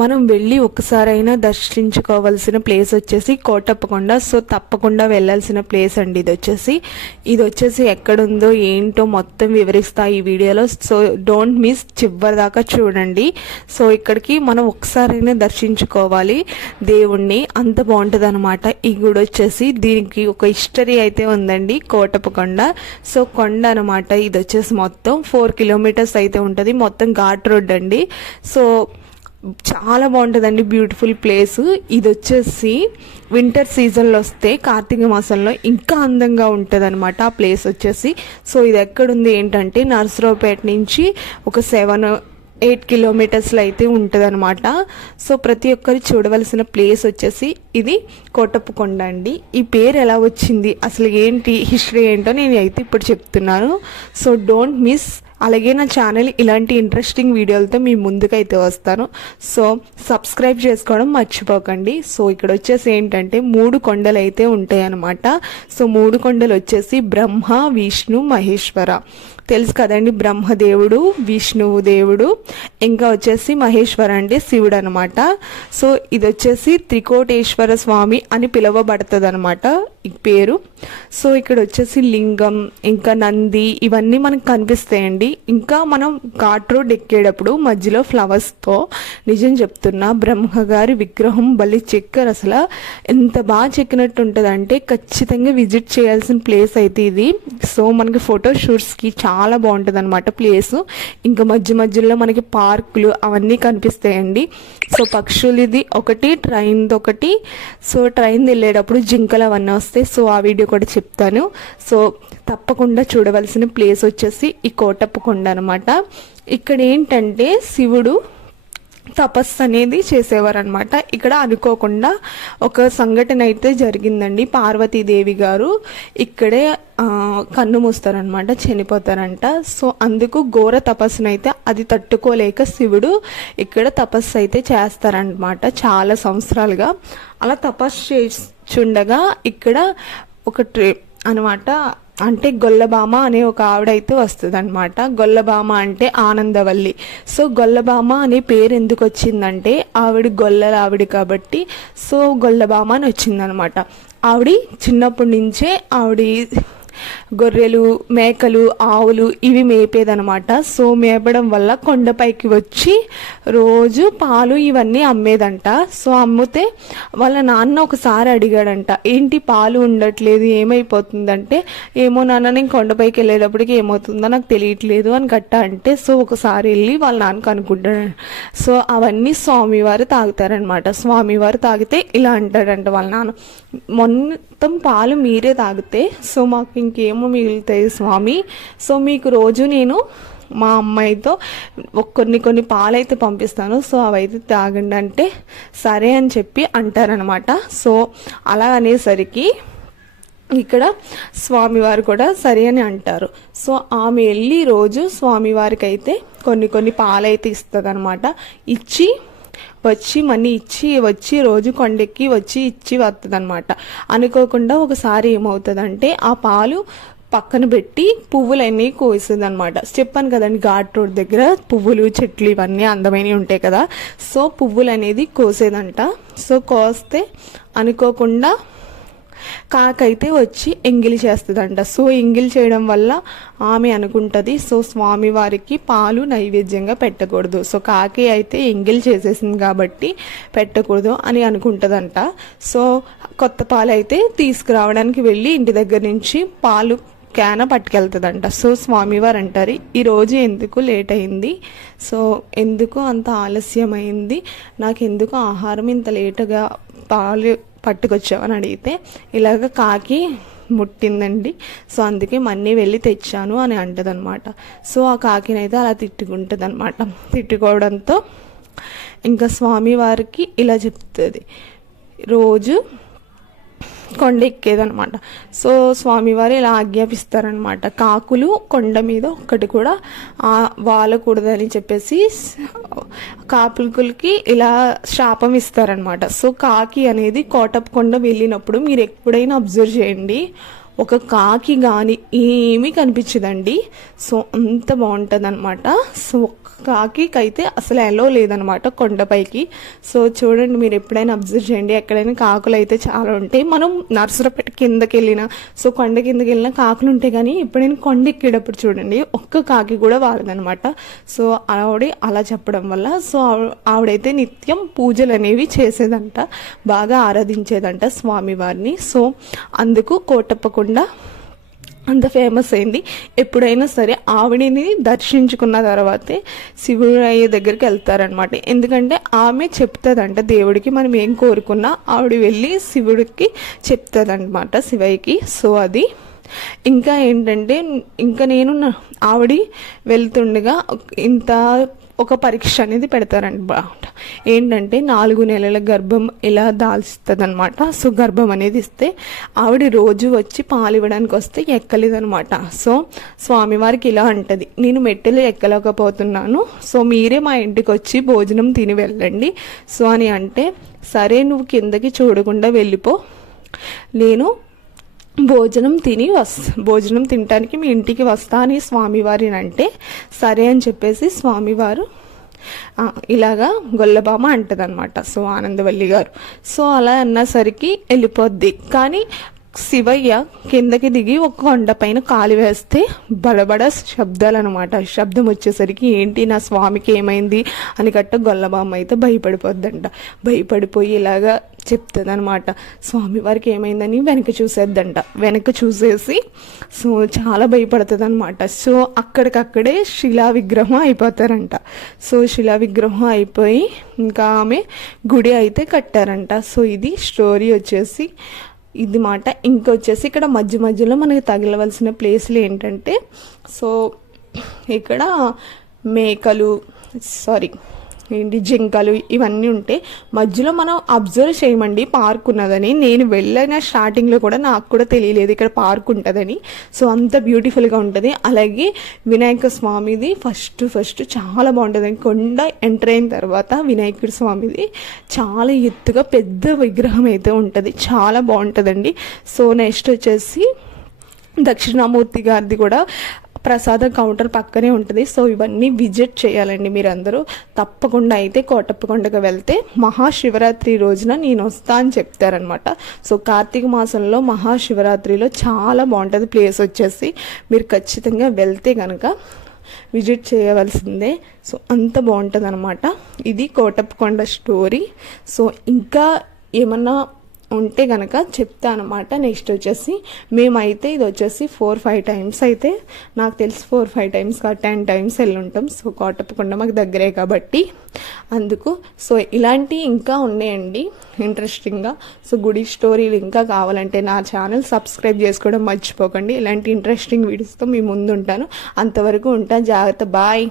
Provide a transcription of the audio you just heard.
మనం వెళ్ళి ఒక్కసారైనా దర్శించుకోవాల్సిన ప్లేస్ వచ్చేసి కోటప్పకొండ. సో తప్పకుండా వెళ్ళాల్సిన ప్లేస్ అండి ఇది వచ్చేసి ఎక్కడుందో ఏంటో మొత్తం వివరిస్తా ఈ వీడియోలో. సో డోంట్ మిస్, చివరి దాకా చూడండి. సో ఇక్కడికి మనం ఒక్కసారైనా దర్శించుకోవాలి దేవుణ్ణి, అంత బాగుంటుంది అనమాట. ఈ గుడి వచ్చేసి దీనికి ఒక హిస్టరీ అయితే ఉందండి, కోటప్పకొండ. సో కొండ అనమాట, ఇది వచ్చేసి మొత్తం 4 కిలోమీటర్స్ అయితే ఉంటుంది, మొత్తం ఘాట్ రోడ్ అండి. సో చాలా బాగుంటుందండి, బ్యూటిఫుల్ ప్లేస్. ఇది వచ్చేసి వింటర్ సీజన్లో వస్తే కార్తీక మాసంలో ఇంకా అందంగా ఉంటుంది అనమాట ఆ ప్లేస్ వచ్చేసి. సో ఇది ఎక్కడుంది ఏంటంటే నర్సరావుపేట నుంచి ఒక 7-8 కిలోమీటర్స్లో అయితే ఉంటుంది అనమాట. సో ప్రతి ఒక్కరు చూడవలసిన ప్లేస్ వచ్చేసి ఇది కోటప్పకొండ అండి. ఈ పేరు ఎలా వచ్చింది, అసలు ఏంటి హిస్టరీ ఏంటో నేను అయితే ఇప్పుడు చెప్తున్నాను. So don't miss. అలాగే నా ఛానల్ ఇలాంటి ఇంట్రెస్టింగ్ వీడియోలతో మీ ముందుకైతే వస్తాను. సో సబ్స్క్రైబ్ చేసుకోవడం మర్చిపోకండి. సో ఇక్కడ వచ్చేసి ఏంటంటే 3 కొండలు అయితే ఉంటాయి అన్నమాట. సో 3 కొండలు వచ్చేసి బ్రహ్మ, విష్ణు, మహేశ్వర. తెలుసు కదండి, బ్రహ్మదేవుడు, విష్ణువు దేవుడు, ఇంకా వచ్చేసి మహేశ్వర అంటే శివుడు అనమాట. సో ఇది వచ్చేసి త్రికోటేశ్వర స్వామి అని పిలువబడుతుంది అనమాట ఈ పేరు. సో ఇక్కడ వచ్చేసి లింగం, ఇంకా నంది, ఇవన్నీ మనకు కనిపిస్తాయండి. ఇంకా మనం ఘాట్ రోడ్ ఎక్కేటప్పుడు మధ్యలో ఫ్లవర్స్తో, నిజం చెప్తున్నా, బ్రహ్మగారి విగ్రహం బలి చెక్కరు. అసలు ఎంత బాగా చెక్కినట్టు ఉంటుంది అంటే ఖచ్చితంగా విజిట్ చేయాల్సిన ప్లేస్ అయితే ఇది. సో మనకి ఫోటో షూట్స్కి చాలా బాగుంటుంది అనమాట ప్లేస్. ఇంకా మధ్యలో మనకి పార్కులు అవన్నీ కనిపిస్తాయండి. సో పక్షులు ఇది ఒకటి, ట్రైన్ది ఒకటి. సో ట్రైన్ వెళ్ళేటప్పుడు జింకలు అవన్నీ వస్తాయి. సో ఆ వీడియో కూడా చెప్తాను. సో తప్పకుండా చూడవలసిన ప్లేస్ వచ్చేసి ఈ కోటప్పకొండ అనమాట. ఇక్కడ ఏంటంటే శివుడు తపస్సు అనేది చేసేవారు అనమాట. ఇక్కడ అనుకోకుండా ఒక సంఘటన అయితే జరిగిందండి. పార్వతీదేవి గారు ఇక్కడే కన్ను మూస్తారనమాట, చనిపోతారంట. సో అందుకు ఘోర తపస్సునైతే అది తట్టుకోలేక శివుడు ఇక్కడ తపస్సు అయితే చేస్తారనమాట చాలా సంవత్సరాలుగా. అలా తపస్సు చేస్తుండగా ఇక్కడ ఒక అనమాట, అంటే గొల్లబామ అనే ఒక ఆవిడైతే వస్తుంది అనమాట. గొల్లబామ అంటే ఆనందవల్లి. సో గొల్లబామ అనే పేరు ఎందుకు వచ్చిందంటే ఆవిడ గొల్లల ఆవిడ కాబట్టి సో గొల్లబామ అని వచ్చిందనమాట. ఆవిడ చిన్నప్పటి నుంచే ఆవిడ గొర్రెలు, మేకలు, ఆవులు ఇవి మేపేదనమాట. సో మేపడం వల్ల కొండపైకి వచ్చి రోజు పాలు ఇవన్నీ అమ్మేదంట. సో అమ్మితే వాళ్ళ నాన్న ఒకసారి అడిగాడంట, ఏంటి పాలు ఉండట్లేదు, ఏమైపోతుందంటే, ఏమో నాన్న నేను కొండపైకి వెళ్ళేటప్పటికి ఏమవుతుందో నాకు తెలియట్లేదు అని గట్ట అంటే. సో ఒకసారి వెళ్ళి వాళ్ళ నాన్నకు అనుకుంటాడు. సో అవన్నీ స్వామివారు తాగుతారనమాట. స్వామివారు తాగితే ఇలా అంటాడంట వాళ్ళ నాన్న, మొత్తం పాలు మీరే తాగితే సో మాకు ఇంకేమో మిగులుతాయి స్వామి. సో మీకు రోజు నేను మా అమ్మాయితో కొన్ని పాలైతే పంపిస్తాను, సో అవైతే తాగండి అంటే సరే అని చెప్పి అంటారనమాట. సో అలా అనేసరికి ఇక్కడ స్వామివారు కూడా సరే అని అంటారు. సో ఆమె వెళ్ళి రోజు స్వామివారికి అయితే కొన్ని పాలైతే ఇస్తుంది అనమాట. ఇచ్చి వచ్చి మనీ ఇచ్చి వచ్చి రోజు కొండెక్కి వచ్చి ఇచ్చి వస్తుంది అనమాట. అనుకోకుండా ఒకసారి ఏమవుతుందంటే ఆ పాలు పక్కన పెట్టి పువ్వులన్నీ కోస్తుంది అనమాట. చెప్పాను కదండి, ఘాట్ రోడ్ దగ్గర పువ్వులు, చెట్లు ఇవన్నీ అందమైనవి ఉంటాయి కదా. సో పువ్వులు అనేది కోసేదంట. సో కోస్తే అనుకోకుండా కాకైతే వచ్చి ఎంగిలి చేస్తుందంట. సో ఎంగిలి చేయడం వల్ల ఆమె అనుకుంటుంది, సో స్వామివారికి పాలు నైవేద్యంగా పెట్టకూడదు, సో కాకి అయితే ఎంగిలి చేసేసింది కాబట్టి పెట్టకూడదు అని అనుకుంటుందంట. సో కొత్త పాలు అయితే తీసుకురావడానికి వెళ్ళి ఇంటి దగ్గర నుంచి పాలు క్యాన పట్టుకెళ్తుందంట. సో స్వామివారు అంటారు, ఈరోజు ఎందుకు లేట్ అయింది, సో ఎందుకు అంత ఆలస్యమైంది, నాకు ఎందుకు ఆహారం ఇంత లేటుగా పాలు పట్టుకొచ్చావని అడిగితే ఇలాగ కాకి ముట్టిందండి, సో అందుకే మన్నీ వెళ్ళి తెచ్చాను అని అంటదనమాట. సో ఆ కాకినైతే అలా తిట్టుకుంటుంది అనమాట. తిట్టుకోవడంతో ఇంకా స్వామివారికి ఇలా చెప్తుంది, రోజు కొండ ఎక్కేదనమాట. సో స్వామివారు ఇలా ఆజ్ఞాపిస్తారనమాట, కాకులు కొండ మీద ఒక్కటి కూడా వాలకూడదని చెప్పేసి కాపులకి ఇలా శాపం ఇస్తారనమాట. సో కాకి అనేది కోటప్పకొండ వెళ్ళినప్పుడు మీరు ఎప్పుడైనా అబ్జర్వ్ చేయండి, ఒక కాకి కానీ ఏమీ కనిపించదండి. సో అంత బాగుంటుంది అనమాట. సో కాకికి అయితే అసలు ఎలో లేదనమాట కొండపైకి. సో చూడండి, మీరు ఎప్పుడైనా అబ్జర్వ్ చేయండి, ఎక్కడైనా కాకులు అయితే చాలా ఉంటాయి. మనం నర్సరాపేట కిందకి వెళ్ళినా, సో కొండ కిందకి వెళ్ళినా కాకులు ఉంటాయి, కానీ ఎప్పుడైనా కొండ ఎక్కేటప్పుడు చూడండి ఒక్క కాకి కూడా వాడదనమాట. సో ఆవిడ అలా చెప్పడం వల్ల సో ఆవిడైతే నిత్యం పూజలు అనేవి చేసేదంట, బాగా ఆరాధించేదంట స్వామివారిని. సో అందుకు కోటప్పకొండ అంత ఫేమస్ అయింది. ఎప్పుడైనా సరే ఆవిడని దర్శించుకున్న తర్వాతే శివుడు అయ్యే దగ్గరికి వెళ్తారనమాట. ఎందుకంటే ఆమె చెప్తుందంట దేవుడికి మనం ఏం కోరుకున్నా ఆవిడ వెళ్ళి శివుడికి చెప్తుందన్నమాట, శివయ్యకి. సో అది ఇంకా ఏంటంటే, ఇంకా నేను ఆవిడ వెళ్తుండగా ఇంత ఒక పరీక్ష అనేది పెడతారనమాట. ఏంటంటే 4 నెలల గర్భం ఇలా దాల్స్తుంది అనమాట. సో గర్భం అనేది ఇస్తే ఆవిడ రోజు వచ్చి పాలు ఇవ్వడానికి వస్తే ఎక్కలేదనమాట. సో స్వామివారికి ఇలా అంటది, నేను మెట్టెలు ఎక్కలేకపోతున్నాను, సో మీరే మా ఇంటికి వచ్చి భోజనం తిని వెళ్ళండి. సో అని అంటే, సరే నువ్వు కిందకి చూడకుండా వెళ్ళిపో, నేను భోజనం తినటానికి మీ ఇంటికి వస్తా అని స్వామివారిని అంటే, సరే అని చెప్పేసి స్వామివారు ఇలాగా గొల్లబామ అంటదనమాట. సో ఆనందవల్లి గారు. సో అలా అన్నసరికి వెళ్ళిపోద్ది. కానీ శివయ్య కిందకి దిగి ఒక కొండపైన కాలు వేస్తే బడబడ శబ్దాలు అనమాట. శబ్దం వచ్చేసరికి ఏంటి నా స్వామికి ఏమైంది అని గట్ట గొల్లబామ్మ అయితే భయపడిపోద్దంట. భయపడిపోయి ఇలాగా చెప్తుంది అనమాట, స్వామివారికి ఏమైందని వెనక చూసేద్దంట. వెనక చూసేసి సో చాలా భయపడుతుంది అనమాట. సో అక్కడికక్కడే శిలా విగ్రహం అయిపోతారంట. సో శిలా విగ్రహం అయిపోయి ఇంకా ఆమె గుడి అయితే కట్టారంట. సో ఇది స్టోరీ వచ్చేసి ఇది మాట. ఇంకొచ్చేసి ఇక్కడ మధ్యలో మనకి తగలవలసిన ప్లేస్లు ఏంటంటే, సో ఇక్కడ జింకలు ఇవన్నీ ఉంటాయి. మధ్యలో మనం అబ్జర్వ్ చేయమండి పార్క్ ఉన్నదని. నేను వెళ్ళిన స్టార్టింగ్లో కూడా నాకు కూడా తెలియలేదు ఇక్కడ పార్క్ ఉంటుందని. సో అంత బ్యూటిఫుల్గా ఉంటుంది. అలాగే వినాయక స్వామిది ఫస్ట్ చాలా బాగుంటుంది. కొండ ఎంటర్ అయిన తర్వాత వినాయకుడి స్వామిది చాలా ఎత్తుగా పెద్ద విగ్రహం అయితే ఉంటుంది, చాలా బాగుంటుందండి. సో నెక్స్ట్ వచ్చేసి దక్షిణామూర్తి గారిది కూడా ప్రసాద కౌంటర్ పక్కనే ఉంటుంది. సో ఇవన్నీ విజిట్ చేయాలండి మీరందరూ తప్పకుండా. అయితే కోటప్పకొండకు వెళ్తే మహాశివరాత్రి రోజున నేను వస్తా అని చెప్తారనమాట. సో కార్తీక మాసంలో మహాశివరాత్రిలో చాలా బాగుంటుంది ప్లేస్ వచ్చేసి. మీరు ఖచ్చితంగా వెళ్తే కనుక విజిట్ చేయవలసిందే. సో అంత బాగుంటుంది అనమాట. ఇది కోటప్పకొండ స్టోరీ. సో ఇంకా ఏమన్నా ఉంటే కనుక చెప్తానమాట. నెక్స్ట్ వచ్చేసి మేమైతే ఇది వచ్చేసి 4-5 టైమ్స్ అయితే నాకు తెలిసి 4-5 టైమ్స్ 10 టైమ్స్ వెళ్ళి ఉంటాం. సో కోటప్పకొండ మాకు దగ్గరే కాబట్టి అందుకు. సో ఇలాంటి ఇంకా ఉన్నాయండి ఇంట్రెస్టింగ్గా. సో గుడి స్టోరీలు ఇంకా కావాలంటే నా ఛానల్ సబ్స్క్రైబ్ చేసుకోవడం మర్చిపోకండి. ఇలాంటి ఇంట్రెస్టింగ్ వీడియోస్తో మీ ముందు ఉంటాను. అంతవరకు ఉంటా. జాగ్రత్త. బాయ్.